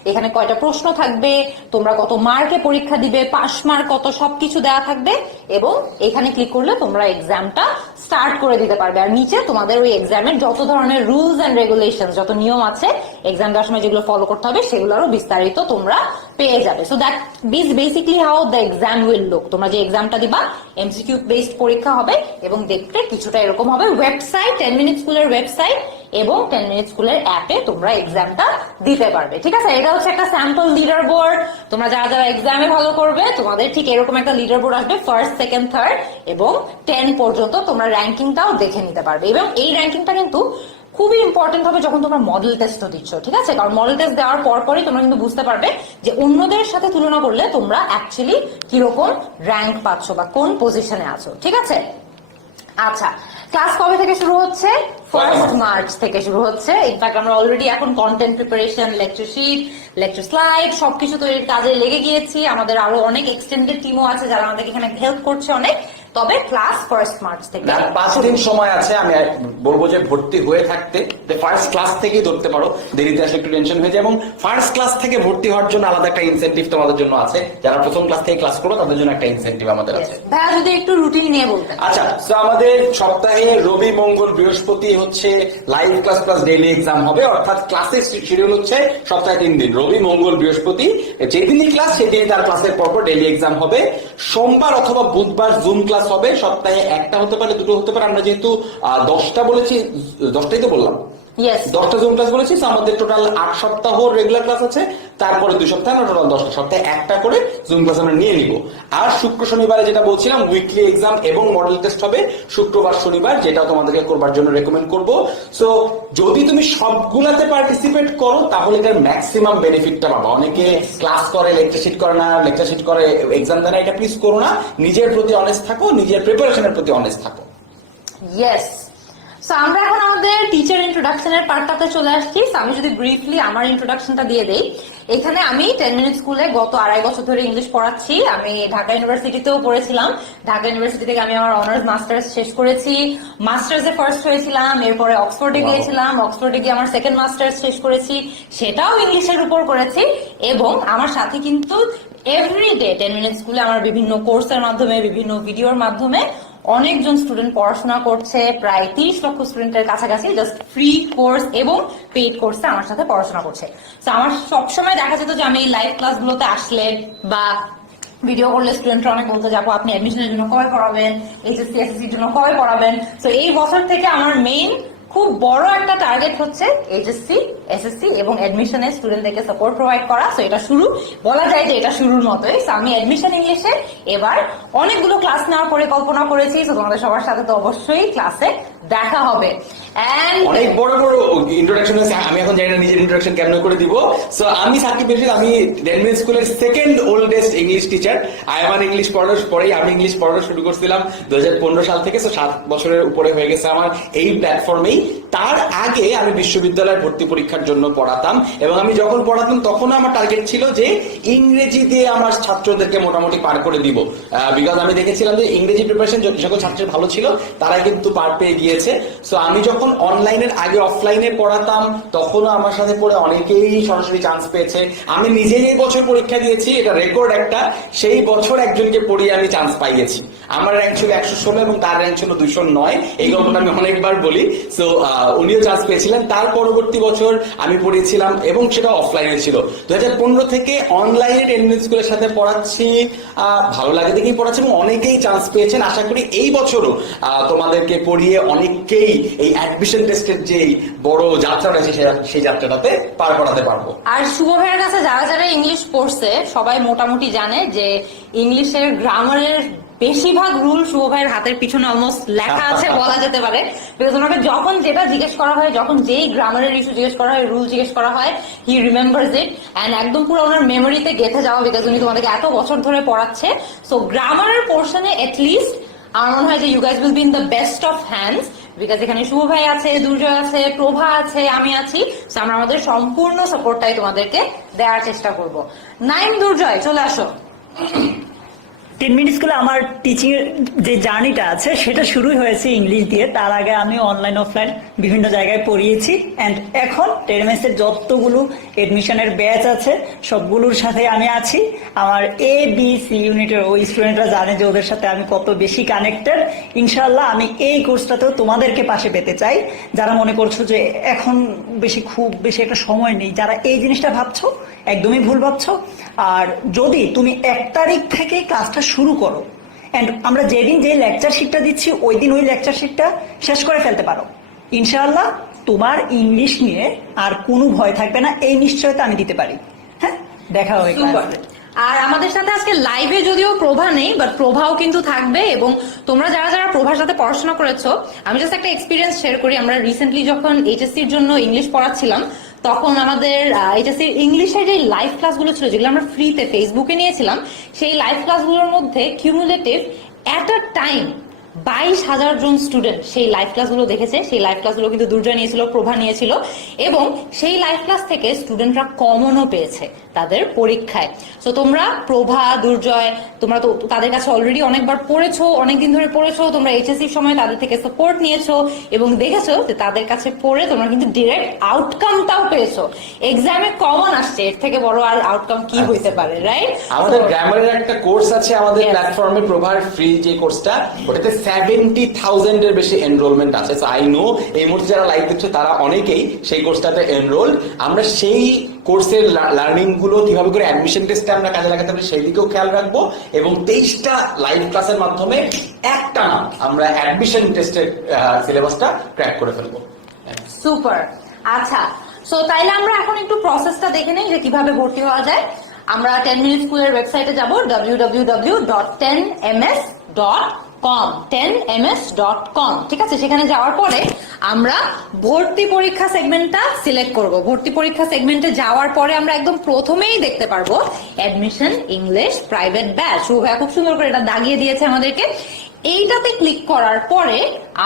এখানে কয়টা প্রশ্ন থাকবে? তোমরা কত মার্কে পরীক্ষা দিবে? পাস মার্ক কত? সবকিছু দেওয়া থাকবে। এবং এখানে ক্লিক করলে তোমরা এক্সামটা স্টার্ট করে দিতে পারবে। আর নিচে তোমাদের ওই এক্সামের যত ধরনের রুলস অ্যান্ড রেগুলেশন যত নিয়ম আছে এক্সাম দেওয়ার সময় যেগুলো ফলো করতে হবে সেগুলোরও বিস্তারিত তোমরা পেয়ে যাবে। So that is basically how the exam will look তোমরা যে এক্সামটা দিবা এমসিকিউ বেসড পরীক্ষা হবে এবং দেখতে কিছুটা এরকম হবে। ওয়েবসাইট টেন মিনিট স্কুলের ওয়েবসাইট এবং টেন মিনিট স্কুলের অ্যাপে তোমরা এক্সামটা দিতে পারবে। ঠিক আছে? এটা হচ্ছে একটা স্যাম্পল লিডার বোর্ড তোমরা যারা যারা এক্সামে ভালো করবে, তোমাদের ঠিক এরকম একটা লিডার বোর্ড আসবে ফার্স্ট সেকেন্ড থার্ড এবং টেন পর্যন্ত তোমরা র্যাঙ্কিংটাও দেখে নিতে পারবে। এবং এই র্যাঙ্কিংটা কিন্তু খুবই ইম্পর্টেন্ট হবে যখন তোমরা মডেল টেস্টও দিচ্ছ ঠিক আছে? কারণ মডেল টেস্ট দেওয়ার পর পরই তোমরা কিন্তু বুঝতে পারবে যে অন্যদের সাথে তুলনা করলে তোমরা অ্যাকচুয়ালি কীরকম র্যাঙ্ক পাচ্ছ বা কোন পজিশনে আছো ঠিক আছে? আচ্ছা ক্লাস কবে থেকে শুরু হচ্ছে? ফার্স্ট মার্চ থেকে শুরু হচ্ছে। ইনফ্যাক্ট আমরা অলরেডি এখন content preparation lecture sheet lecture slide সবকিছু তৈরির কাজে লেগে গিয়েছি। আমাদের আরও অনেক এক্সটেন্ডেড টিমও আছে যারা আমাদের এখানে হেল্প করছে অনেক। তবে ক্লাস ফার্স্ট মার্চ থেকে আর পাঁচ দিন সময় আছে আমি বলব যে ভর্তি হয়ে থাকতে ফার্স্ট ক্লাস থেকেই ধরতে পারো দেরিতে আসলে একটু টেনশন হয়ে যায় এবং ফার্স্ট ক্লাস থেকে ভর্তি হওয়ার জন্য আলাদা একটা ইনসেন্টিভ তোমাদের জন্য আছে। যারা প্রথম ক্লাস থেকে ক্লাস করো তাদের জন্য একটা ইনসেন্টিভ আমাদের আছে। ভাইয়া যদি একটু রুটিন নিয়ে বলতেন। আচ্ছা তো আমাদের সপ্তাহে রবি মঙ্গল বৃহস্পতি হচ্ছে live class plus daily exam হবে অর্থাৎ ক্লাসের শিডিউল হচ্ছে সপ্তাহে তিন দিন। রবি মঙ্গল বৃহস্পতি যেদিনই ক্লাস সেদিনই তার ক্লাসের পরপর ডেইলি এক্সাম হবে। সোমবার অথবা বুধবার জুম ক্লাস হবে সপ্তাহে একটা হতে পারে দুটো হতে পারে। আমরা যেহেতু আহ, দশটা বলেছি দশটাই তো বললাম। দশটা জুম ক্লাস বলেছি আমাদের টোটাল আট সপ্তাহ রেগুলার ক্লাস আছে। তারপরে দুই সপ্তাহ আমরা টোটাল দশটা সপ্তাহে একটা করে জুম ক্লাস আমরা নিয়ে নিব। আর শুক্র শনিবারে যেটা বলছিলাম উইকলি এক্সাম এবং মডেল টেস্ট হবে শুক্রবার, শনিবার, যেটা তোমাদেরকে করবার জন্য রেকমেন্ড করব। সো যদি তুমি সবগুলাতে পার্টিসিপেট করো, তাহলে এটার ম্যাক্সিমাম বেনিফিটটা পাবা। অনেকে ক্লাস করে লেকচার শিট করে না লেকচার শিট করে এক্সাম দেয় না, এটা প্লিজ করো না। নিজের প্রতি অনেস্ট থাকো, নিজের প্রিপারেশনের প্রতি অনেস্ট থাকো। ইয়েস আমরা এখন আমাদের টিচার ইন্ট্রোডাকশনের পার্টটাতে চলে আসছি। আমি যদি ব্রিফলি আমার ইন্ট্রোডাকশনটা দিয়ে দেই। এখানে আমি টেন মিনিট স্কুলে গত আড়াই বছর ধরে ইংলিশ পড়াচ্ছি। আমি ঢাকা ইউনিভার্সিটিতেও পড়েছিলাম। ঢাকা ইউনিভার্সিটি থেকে আমি আমার অনার্স মাস্টার্স শেষ করেছি। মাস্টার্সে ফার্স্ট হয়েছিলাম এরপরে অক্সফোর্ডে. গিয়েছিলাম। অক্সফোর্ডে গিয়ে আমার সেকেন্ড মাস্টার্স শেষ করেছি। সেটাও ইংলিশের উপর করেছি এবং আমার সাথে কিন্তু এভরি ডে টেন মিনিট স্কুলে আমার বিভিন্ন কোর্সের মাধ্যমে বিভিন্ন ভিডিওর মাধ্যমে অনেকজন স্টুডেন্ট পড়াশোনা করছে, প্রায় তিরিশ লক্ষ স্টুডেন্টের কাছাকাছি জাস্ট ফ্রি কোর্স এবং পেইড কোর্সে আমার সাথে পড়াশোনা করছে। তো আমার সবসময় দেখা যেত যে আমি এই লাইভ ক্লাসগুলোতে আসলে বা ভিডিও করলে স্টুডেন্টরা অনেক বলতে যাব আপনি অ্যাডমিশনের জন্য কবে পড়াবেন? এইচএসসি এসএসসির জন্য কবে পড়াবেন? তো এই বছর থেকে আমার মেইন খুব বড় একটা টার্গেট হচ্ছে এইচএসসি এসএসসি এবং অ্যাডমিশনের স্টুডেন্টদেরকে সাপোর্ট প্রোভাইড করা। সো এটা শুরু। বলা যায় যে এটা শুরুর মতোই। সো আমি অ্যাডমিশন ইংলিশে এবার অনেকগুলো ক্লাস নেওয়ার পরিকল্পনা করেছি। সো তোমাদের সবার সাথে তো অবশ্যই ক্লাসে দেখা হবে। অনেক বড় বড় ইন্ট্রোডাকশন আছে, আমি এখন জানি না নিজের ইন্ট্রোডাকশন কেমন করে দিব। সো আমি সাকিব বেশির আমি ডেনমিন স্কুলের second oldest English teacher I আমার ইংলিশ পড়ানোর পরেই আমি ইংলিশ পড়ানো শুরু করছিলাম দু সাল থেকে। সো সাত বছরের উপরে হয়ে গেছে আমার এই প্ল্যাটফর্মেই তার আগে আমি বিশ্ববিদ্যালয়ের ভর্তি পরীক্ষার জন্য পড়াতাম। এবং আমি যখন পড়াতাম, তখন আমার টার্গেট ছিল যে ইংরেজি দিয়ে আমার ছাত্রদেরকে মোটামুটি পার করে দিব। বিকজ আমি দেখেছিলাম যে ইংরেজি প্রিপারেশন যে সকল ছাত্রের ভালো ছিল, তারাই কিন্তু পার পেয়ে গিয়েছে সো আমি যখন অনলাইনের আগে অফলাইনে পড়াতাম, তখনও আমার সাথে পড়ে অনেকেই সরাসরি চান্স পেয়েছে। আমি নিজেই এই বছর পরীক্ষা দিয়েছি, এটা রেকর্ড একটা। সেই বছর একজনকে পড়িয়ে আমি চান্স পাইয়েছি। আমার র্যাঙ্ক ছিল একশো ষোলো এবং তার র্যাঙ্ক ছিল দুইশো নয়। এই গল্পটা আমি অনেকবার বলি। সো উনিও চান্স পেয়েছিলেন। তার পরবর্তী বছর আমি পড়িয়েছিলাম এবং সেটা অফলাইনে ছিল। দু হাজার পনেরো থেকে অনলাইনে টেনমিন স্কুলের সাথে পড়াচ্ছি। ভালো লাগে দেখেই পড়াচ্ছি এবং অনেকেই চান্স পেয়েছেন। আশা করি এই বছরও তোমাদেরকে পড়িয়ে অনেককেই এই অ্যাডমিশন টেস্টের যে বড় যাত্রা রয়েছে সেই- যাত্রাটাতে পার করাতে পারব। আর শুভ ভাইয়ের কাছে যারা যারা ইংলিশ পড়ছে সবাই মোটামুটি জানে যে ইংলিশের গ্রামারের বেশিরভাগ রুল শুভ ভাইয়ের হাতের পিছনে অলমোস্ট লেখা আছে বলা যেতে পারে। বিকজ ওনাকে যখন যেটা জিজ্ঞেস করা হয় যখন যেই গ্রামারের ইস্যু জিজ্ঞেস করা হয় রুল জিজ্ঞেস করা হয় হি রিমেম্বার্স ইট অ্যান্ড একদম পুরো ওনার মেমোরিতে গেঁথে যাওয়া বিকজ উনি তোমাদেরকে এত বছর ধরে পড়াচ্ছে। সো গ্রামারের পোর্শনে এটলিস্ট আমার মনে হয় যে you guys will be in the best of hands because এখানে শুভ ভাই আছে, দুর্জয় আছে, প্রভা আছে, আমি আছি। আমরা আমাদের সম্পূর্ণ সাপোর্টটাই তোমাদেরকে দেওয়ার চেষ্টা করব। নাইম, দুর্জয়, চলে আসো। টেন মিনিট স্কুলে আমার টিচিং এর যে জার্নিটা আছে, সেটা শুরুই হয়েছে ইংলিশ দিয়ে। তার আগে আমি অনলাইন অফলাইন বিভিন্ন জায়গায় পড়িয়েছি। অ্যান্ড এখন টেনমেস এর যতগুলো এডমিশনের ব্যাচ আছে, সবগুলোর সাথে আমি আছি। আমার এ বি সি ইউনিটের ওই স্টুডেন্টরা জানে যে ওদের সাথে আমি কত বেশি কানেক্টেড ইনশাল্লাহ আমি এই কোর্সটাতেও তোমাদেরকে পাশে পেতে চাই। যারা মনে করছ যে এখন বেশি খুব বেশি একটা সময় নেই, যারা এই জিনিসটা ভাবছ, একদমই ভুল ভাবছ। আর যদি তুমি এক তারিখ থেকে ক্লাসটা শুরু করো। অ্যান্ড আমরা যেদিন যে লেকচার শিটটা দিচ্ছি ওই দিন ওই লেকচার শিটটা শেষ করে ফেলতে পারো। ইনশাআল্লাহ তোমার ইংলিশ নিয়ে আর কোনো ভয় থাকবে না এই নিশ্চয়তা আমি দিতে পারি। হ্যাঁ? দেখা হবে. আর আমাদের সাথে আজকে লাইভে যদিও প্রভা নেই বাট প্রভাও কিন্তু থাকবে এবং তোমরা যারা যারা প্রভার সাথে পড়াশোনা করেছ আমি জাস্ট একটা এক্সপিরিয়েন্স শেয়ার করি। আমরা রিসেন্টলি যখন এইচএসসির জন্য ইংলিশ পড়াচ্ছিলাম তখন আমাদের এইচএসসির ইংলিশের যে লাইভ ক্লাসগুলো ছিল, যেগুলো আমরা ফ্রিতে ফেসবুকে নিয়েছিলাম, সেই লাইভ ক্লাসগুলোর মধ্যে কিউমুলেটিভ অ্যাট আ টাইম বাইশ হাজার জন স্টুডেন্ট সেই লাইভ ক্লাসগুলো দেখেছে। সেই লাইভ ক্লাসগুলো কিন্তু দুর্জয় নিয়েছিল, প্রভা নিয়েছিল এবং সেই লাইভ ক্লাস থেকে স্টুডেন্টরা কমনও পেয়েছে। তাদের পরীক্ষায়। তো তোমরা প্রভা দুর্জয় তোমরা তো তাদের কাছে অলরেডি অনেকবার পড়েছো অনেকদিন ধরে পড়েছো তোমরা এইচএসসি সময় তাদের থেকে সাপোর্ট নিয়েছো এবং দেখেছ যে তাদের কাছে পড়ে তোমরা কিন্তু ডিরেক্ট আউটকামটাও পেয়েছ। এক্সামে কমন আসছে এর থেকে বড় আর আউটকাম কি হইতে পারে রাইট আমাদের গ্রামারের একটা কোর্স আছে আমাদের. প্ল্যাটফর্মে প্রভার ফ্রি যে কোর্সটা ওটাতে সেভেন্টি থাউজেন্ড এর বেশি এনরোলমেন্ট আছে। আই নো এই মুহূর্তে যারা লাইভ দিচ্ছে তারা অনেকেই সেই কোর্সটাতে এনরোল আমরা সেই কোর্সের লার্নিংগুলো কীভাবে করে অ্যাডমিশন টেস্টে আমরা কাজে লাগাতে পারি সেই দিকেও খেয়াল রাখব। এবং তেইশটা লাইভ ক্লাসের মাধ্যমে একটা না আমরা অ্যাডমিশন টেস্টের সিলেবাসটা ক্র্যাক করে ফেলব। সুপার আচ্ছা সো তাইলে আমরা এখন একটু প্রসেসটা দেখে নেই যে কীভাবে ভর্তি হওয়া যায়। আমরা টেন মিনিট স্কুলের ওয়েবসাইটে যাব www.10ms.com ten M S dot com ten MS dot com ঠিক আছে? সেখানে যাওয়ার পরে আমরা ভর্তি পরীক্ষা সেগমেন্টটা সিলেক্ট করব। ভর্তি পরীক্ষা সেগমেন্টে যাওয়ার পরে আমরা একদম প্রথমেই দেখতে পারব অ্যাডমিশন ইংলিশ প্রাইভেট ব্যাচ ভাইয়া খুব সুন্দর করে এটা দাগিয়ে দিয়েছে আমাদেরকে। এইটাতে ক্লিক করার পরে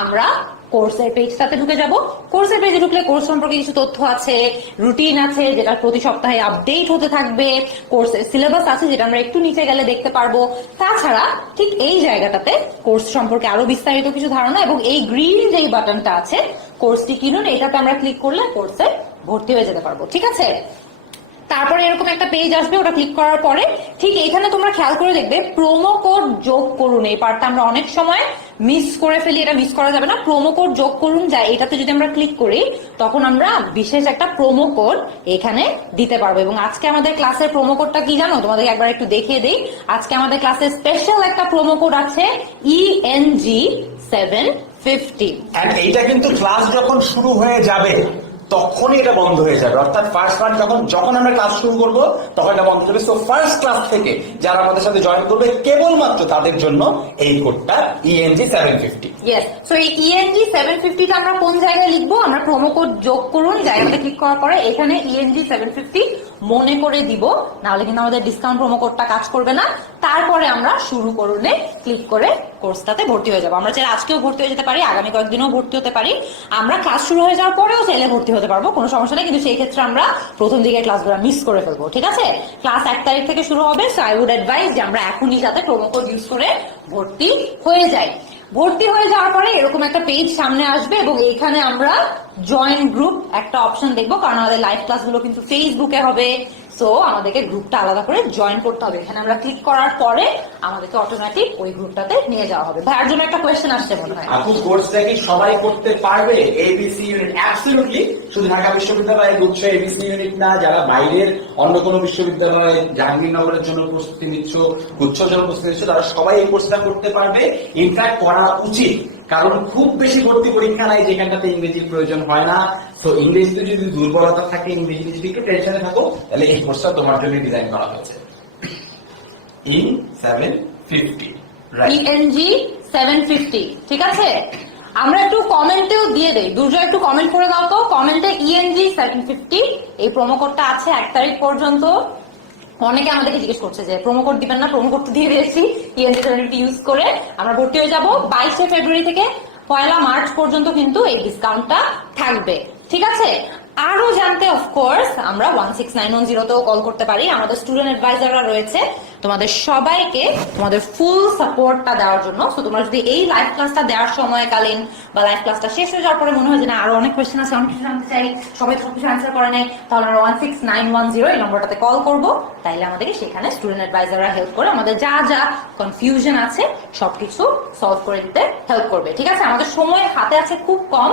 আমরা কোর্সের পেজটাতে ঢুকে যাব। কোর্সের পেজে ঢুকলে কোর্স সম্পর্কে কিছু তথ্য আছে রুটিন আছে যেটা প্রতি সপ্তাহে আপডেট হতে থাকবে। কোর্সের সিলেবাস আছে, যেটা আমরা একটু নিচে গেলে দেখতে পারব। তাছাড়া ঠিক এই জায়গাটাতে কোর্স সম্পর্কে আরও বিস্তারিত কিছু ধারণা এবং এই গ্রিন যেই বাটনটা আছে কোর্সটি কিনুন, এটাতে আমরা ক্লিক করলে কোর্সে ভর্তি হয়ে যেতে পারব। ঠিক আছে? তারপরে এরকম একটা পেজ আসবে, ওটা ক্লিক করার পরে ঠিক এখানে তোমরা খেয়াল করে দেখবে প্রোমো কোড যোগ করুন। এই পার্টটা আমরা অনেক সময় মিস করে ফেলি, এটা মিস করা যাবে না। প্রোমো কোড যোগ করুন, যা এটাতে যদি আমরা ক্লিক করি, তখন আমরা বিশেষ একটা প্রোমো কোড এখানে দিতে পারব। এবং আজকে আমাদের ক্লাসের প্রোমো কোডটা কি জানো? তোমাদের একবার একটু দেখিয়ে দিই। আজকে আমাদের ক্লাসে স্পেশাল একটা প্রোমো কোড আছে ইএনজি সেভেন ফিফটি এইটা কিন্তু ক্লাস যখন শুরু হয়ে যাবে তখনই এটা বন্ধ হয়ে যাবে। অর্থাৎ ফার্স্ট মান্থ যখন যখন আমরা ক্লাস শুরু করব, তখন এটা বন্ধ হয়ে যাবে সো ফার্স্ট ক্লাস থেকে যারা আমাদের সাথে জয়েন করবে, কেবলমাত্র তাদের জন্য এই কোডটা ENG seven fifty yes so এই ইএনজি সেভেন ফিফটিটা আমরা কোন জায়গায় লিখব? আমরা প্রোমো কোড যোগ করুন, জায়গাটা ক্লিক করার পরে এখানে ইএনজি সেভেন ফিফটি মনে করে দিব, নাহলে কিন্তু আমাদের ডিসকাউন্ট প্রোমো কোডটা কাজ করবে না। তারপরে আমরা শুরু করুনে ক্লিক করে কোর্সটাতে ভর্তি হয়ে যাব। আমরা চাইলে আজকেও ভর্তি হয়ে যেতে পারি, আগামী কয়েকদিনও ভর্তি হতে পারি। আমরা ক্লাস শুরু হয়ে যাওয়ার পরেও চাইলে ভর্তি হতে পারব, কোনো সমস্যা নেই। কিন্তু সেই ক্ষেত্রে আমরা প্রথম দিকে ক্লাসগুলো মিস করে ফেলব, ঠিক আছে? ক্লাস এক তারিখ থেকে শুরু হবে সো আই উড অ্যাডভাইস যে আমরা এখনই যাতে প্রোমো কোড ইউজ করে ভর্তি হয়ে যাই। ভর্তি হয়ে যাওয়ার পরে এরকম একটা পেজ সামনে আসবে এবং এখানে আমরা জয়েন্ট গ্রুপ একটা অপশন দেখব, কারণ আমাদের লাইভ ক্লাসগুলো কিন্তু ফেসবুকে হবে সো আমাদেরকে গ্রুপটা আলাদা করে জয়েন করতে হবে। এখানে আমরা ক্লিক করার পরে আমাদেরকে অটোমেটিক ওই গ্রুপটাতে নিয়ে যাওয়া হবে। ভাইয়ার জন্য একটা কোয়েশ্চেন আসছে মনে হয়। আপু কোর্সটা কি সবাই করতে পারবে? এবিসি ইউনিট অ্যাবসলিউটলি শুধু ঢাকা বিশ্ববিদ্যালয়ের গুচ্ছ এবিসি ইউনিট না, যারা বাইরের অন্য কোনো বিশ্ববিদ্যালয়ে জাহাঙ্গীরনগরের জন্য প্রস্তুতি নিচ্ছ গুচ্ছর জন্য প্রস্তুতি নিচ্ছ, তারা সবাই এই কোর্সটা করতে পারবে। ইনফ্যাক্ট করা উচিত। কারণ খুব বেশি ভর্তি পরীক্ষা নাই যেখানটাতে ইংরেজির প্রয়োজন হয় না। তো ইংরেজিতে যদি দুর্বলতা থাকে, ইংরেজি যদি একটু টেনশনে থাকো, তাহলে এই কোর্সটা তোমার জন্য ডিজাইন করা হয়েছে। In seven fifty ENG seven fifty ঠিক আছে? আমরা একটু কমেন্টেও দিয়ে দেই। দুর্জয়, একটু কমেন্ট করে দাও তো। কমেন্টে ইএনজি সেভেন ফিফটি এই প্রোমো কোডটা আছে এক তারিখ পর্যন্ত। অনেকে আমাদেরকে জিজ্ঞেস করছে যে প্রোমো কোড দিবেন না প্রোমো কোড তো দিয়ে দিয়েছি। ইএনজি সেভেন ইউজ করে আমরা ভর্তি হয়ে যাব। বাইশে ফেব্রুয়ারি থেকে পয়লা মার্চ পর্যন্ত কিন্তু এই ডিসকাউন্টটা থাকবে। ঠিক আছে? আরও জানতে অফকোর্স আমরা ওয়ান সিক্স নাইন ওয়ান জিরোতেও কল করতে পারি। আমাদের স্টুডেন্ট অ্যাডভাইজাররা রয়েছে। তোমাদের সবাইকে তোমাদের ফুল সাপোর্টটা দেওয়ার জন্য। তো তোমরা যদি এই লাইভ ক্লাসটা দেওয়ার সময়কালীন বা লাইভ ক্লাসটা শেষ হয়ে যাওয়ার পরে মনে হয় যে, না, আরও অনেক কোয়েশ্চেন আছে, অনেক কিছু জানতে চাই, সবাই সব কিছু অ্যান্সার করে নেয় তাহলে আমরা one six nine one zero এই নম্বরটাতে কল করব। তাইলে আমাদেরকে সেখানে স্টুডেন্ট অ্যাডভাইজাররা হেল্প করে আমাদের যা যা কনফিউশন আছে, সবকিছু সলভ করে দিতে হেল্প করবে। ঠিক আছে? আমাদের সময় হাতে আছে খুব কম,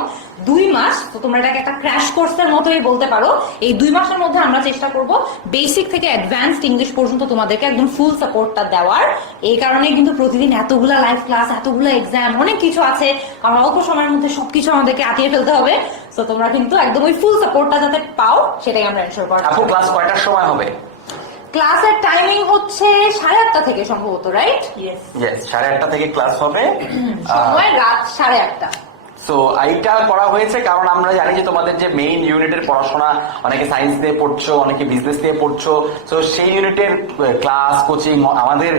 দুই মাস। তো তোমরা এটাকে একটা ক্র্যাশ কোর্সের মতোই বলতে পারো। এই দুই মাসের মধ্যে আমরা চেষ্টা করব বেসিক থেকে অ্যাডভান্সড ইংলিশ পর্যন্ত তোমাদেরকে একদম ফুল সাপোর্টটা দেওয়ার। এই কারণে কিন্তু প্রতিদিন এতগুলা লাইভ ক্লাস এতগুলো এক্সাম অনেক কিছু আছে। আর অল্প সময়ের মধ্যে সবকিছু আমাদেরকে আটিয়ে ফেলতে হবে। তো তোমরা কিন্তু একদম ওই ফুল সাপোর্টটা যাতে পাও সেটাই আমরা এনশোর করার আপু ক্লাস কয়টার সময় হবে? ক্লাসের টাইমিং হচ্ছে সাড়ে আটটা থেকে সম্ভবত রাইট ইয়েস ইয়েস সাড়ে আটটা থেকে ক্লাস হবে। সময় রাত সাড়ে আটটা। সো এইটা করা হয়েছে, কারণ আমরা জানি যে তোমাদের যে মেইন ইউনিটের পড়াশোনা, অনেকে সায়েন্স দিয়ে পড়ছো, অনেকে বিজনেস দিয়ে পড়ছো তো সেই ইউনিটের ক্লাস কোচিং আমাদের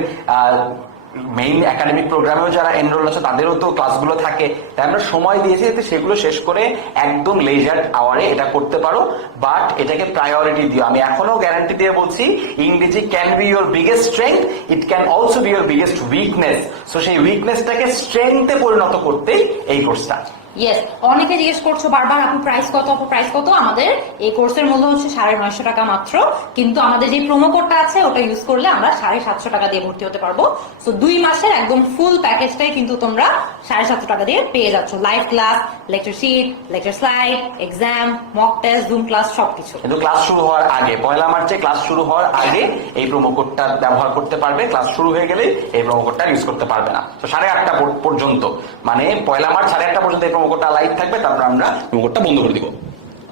মেইন একাডেমিক প্রোগ্রামেও যারা এনরোল আছে, তাদেরও তো ক্লাসগুলো থাকে। তাই আমরা সময় দিয়েছি যাতে সেগুলো শেষ করে একদম লেজার আওয়ারে এটা করতে পারো বাট এটাকে প্রায়োরিটি দিও। আমি এখনও গ্যারান্টি দিয়ে বলছি ইংরেজি can be your biggest strength it can also be your biggest weakness so সেই উইকনেসটাকে স্ট্রেংথে পরিণত করতেই এই কোর্সটা ইয়েস অনেকে জিজ্ঞেস করছ বারবার, আপু প্রাইস কত? আপু প্রাইস কত? আমাদের এই কোর্সের মূল্য হচ্ছে সাড়ে নয়শো টাকা মাত্র। কিন্তু আমাদের যে প্রোমো কোডটা আছে, ওটা ইউজ করলে আমরা সাড়ে সাতশো টাকা দিয়ে ভর্তি হতে পারব। তো দুই মাসের একদম ফুল প্যাকেজটাই কিন্তু তোমরা সাড়ে সাতশো টাকা দিয়ে পেয়ে যাচ্ছ। Live class lecture sheet lecture slide exam mock test Zoom class সবকিছু। কিন্তু ক্লাস শুরু হওয়ার আগে, পয়লা মার্চে ক্লাস শুরু হওয়ার আগে এই প্রোমো কোডটা ব্যবহার করতে পারবে। ক্লাস শুরু হয়ে গেলে এই প্রোমো কোডটা ইউজ করতে পারবে না। তো সাড়ে আটটা পর্যন্ত। মানে পয়লা মার্চ সাড়ে আটটা পর্যন্ত এই প্রোমো কোডটা লাইভ থাকবে তারপর আমরা প্রমোকোডটা বন্ধ করে দিব।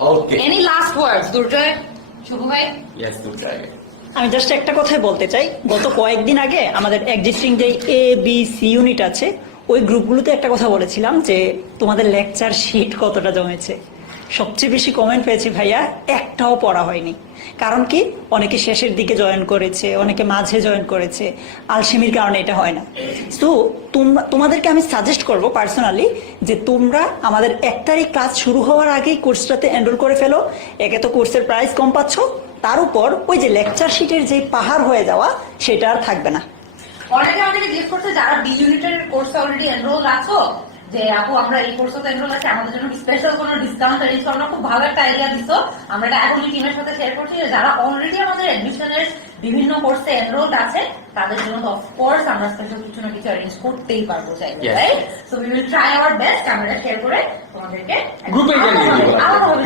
Okay any last words Durjoy? Shuvo ভাই? यस দুর্জয়। আমি জাস্ট একটা কথাই বলতে চাই। গত কয়েকদিন আগে আমাদের এক্সিস্টিং যে এ বি সি ইউনিট আছে ওই গ্রুপগুলোতে একটা কথা বলেছিলাম যে তোমাদের লেকচার শিট কতটা জমেছে। সবচেয়ে বেশি কমেন্ট পেয়েছি ভাইয়া, একটাও পড়া হয়নি। কারণ কি? অনেকে শেষের দিকে জয়েন করেছে, অনেকে মাঝে জয়েন করেছে। আলসেমির কারণে এটা হয় না। তো তোমরা তোমাদেরকে আমি সাজেস্ট করব পার্সোনালি যে তোমরা আমাদের এক তারিখ ক্লাস শুরু হওয়ার আগেই কোর্সটাতে এনরোল করে ফেলো। একে তো কোর্সের প্রাইস কম পাচ্ছ। তার উপর ওই যে লেকচার শিটের যে পাহাড় হয়ে যাওয়া, সেটা আর থাকবে না। অনেকে আমাদেরকে জিজ্ঞেস করছে যারা বি ইউনিটের কোর্সে অলরেডি এনরোল আছো। যে, আপু, আমরা এই কোর্সে এনরোল আছে, আমাদের জন্য স্পেশাল কোনো ডিসকাউন্ট অ্যারেঞ্জ করো খুব ভালো একটা আইডিয়া দিত আমরা এটা এখনই টিমের সাথে শেয়ার করছি যারা অলরেডি আমাদের অ্যাডমিশনের বিভিন্ন কোর্সে এনরোল আছে তাদের জন্য তো অফকোর্স আমরা স্পেশাল কিছু না কিছু অ্যারেঞ্জ করতেই পারব. Right so we will try our best আমরা শেয়ার করে তোমাদেরকে গ্রুপে জানিয়ে দিব।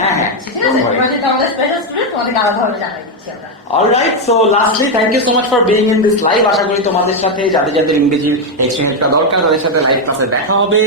হ্যাঁ, হ্যাঁ। ঠিক আছে? যেহেতু আমাদের স্পেশাল স্টুডেন্ট আলাদাভাবে জানাই দিচ্ছি আমরা। Alright so lastly thank you so much for being in this live আশা করি তোমাদের সাথে যাদের যাদের ইংরেজি এক্সপিরিয়েন্সটা দরকার তাদের সাথে লাইভ ক্লাসে দেখা হবে।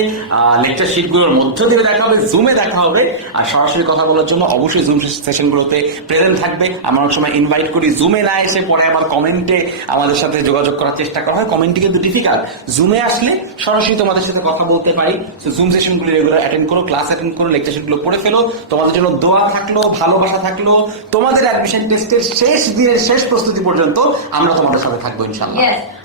লেকচার শিটগুলোর মধ্য দিয়ে দেখা হবে জুমে দেখা হবে। আর সরাসরি কথা বলার জন্য অবশ্যই জুম সেশন গুলোতে প্রেজেন্ট থাকবে। আমরা অনেক সময় ইনভাইট করি জুমে না এসে পরে আবার কমেন্টে আমাদের সাথে যোগাযোগ করার চেষ্টা করা হয়। কমেন্টে কিন্তু ডিফিকাল্ট জুমে আসলে সরাসরি তোমাদের সাথে কথা বলতে পারি। জুম সেশনগুলো রেগুলার অ্যাটেন্ড করো ক্লাস অ্যাটেন্ড করো লেকচার শিট পড়ে ফেলো। তোমাদের জন্য দোয়া থাকল, ভালোবাসা থাকল। তোমাদের অ্যাডমিশন টেস্টের শেষ দিনের শেষ প্রস্তুতি পর্যন্ত আমরা তোমাদের সাথে থাকব ইনশাল্লাহ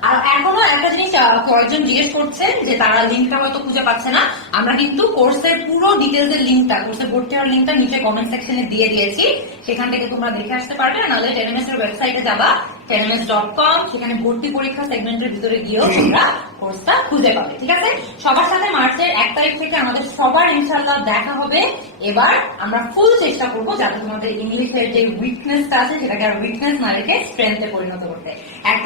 আর এখনও একটা জিনিস কয়েকজন জিজ্ঞেস করছে যে তারা লিঙ্কটা হয়তো খুঁজে পাচ্ছে না। আমরা কিন্তু কোর্সের পুরো ডিটেলস এর লিঙ্কটা কোর্সের ভর্তি হওয়ার লিঙ্কটা নিচে কমেন্ট সেকশনে দিয়ে দিয়েছি। সেখান থেকে তোমরা দেখে আসতে পারবে। নাহলে টেনএমএস এর ওয়েবসাইটে যাবা। টেনএমএস ডট কম সেখানে ভর্তি পরীক্ষা সেগমেন্টের ভিতরে গিয়েও তোমরা কোর্সটা খুঁজে পাবে ঠিক আছে? সবার সাথে মার্চের এক তারিখ থেকে আমাদের সবার ইনশাল্লাহ দেখা হবে। এবার আমরা ফুল চেষ্টা করব যাতে তোমাদের ইংলিশের যে উইকনেসটা আছে সেটাকে আর উইকনেস না রেখে স্ট্রেংথে পরিণত করতে। একটা